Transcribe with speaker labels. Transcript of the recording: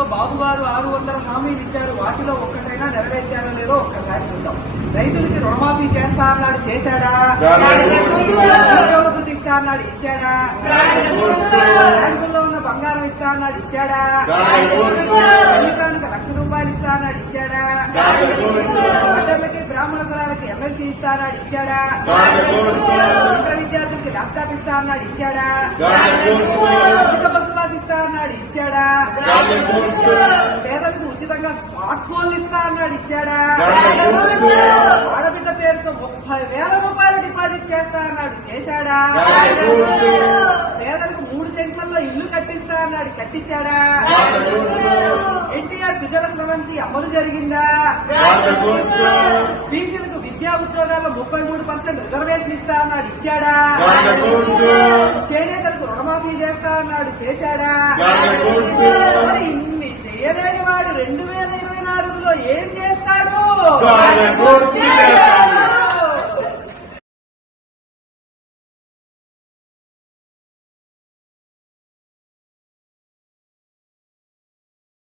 Speaker 1: ఎన్నికల్లో బాబుగారు ఆరు వందల హామీలు ఇచ్చారు. వాటిలో ఒక్కటైనా నెరవేర్చారా లేదో ఒక్కసారి చూద్దాం. రైతులకి రుణమాఫీ చేస్తా అన్నాడు చేశాడా? ఉద్యోగ ఇస్తా అన్నాడు ఇచ్చాడా? బ్యాంకుల్లో ఉన్న బంగారం ఇస్తా అన్నాడు ఇచ్చాడా? ఫలితానికి లక్ష రూపాయలు ఇస్తా అన్నాడు ఇచ్చాడా? మండలకి బ్రాహ్మణ కులాలకి ఎమ్మెల్సీ ఇస్తా అన్నాడు ఇచ్చాడా? విద్యార్థులకి ల్యాప్టాప్ ఇస్తా అన్నాడు ఇచ్చాడా? పాస్ ఇస్తా అన్నాడు ఇచ్చాడా? పేదలకు ఉచితంగా స్మార్ట్ ఫోన్లు ఇస్తా అన్నాడు ఇచ్చాడా? ఆడబిడ్డ పేరుతో ముప్పై వేల రూపాయలు డిపాజిట్ చేస్తా అన్నాడు చేశాడా? పేదలకు మూడు సెంట్లలో ఇల్లు కట్టిస్తా అన్నాడు కట్టించాడా? విజయ స్రవంతి అమలు జరిగిందా? బీసీలకు విద్యా ఉద్యోగాల్లో ముప్పై మూడు పర్సెంట్ రిజర్వేషన్ ఇస్తా అన్నాడు ఇచ్చాడా? చేనేతలకు రుణమాఫీ చేస్తా అన్నాడు చేశాడా? మరి ఇన్ని చేయలేని వాడు రెండు వేల ఇరవై నాలుగులో ఏం చేస్తాడు?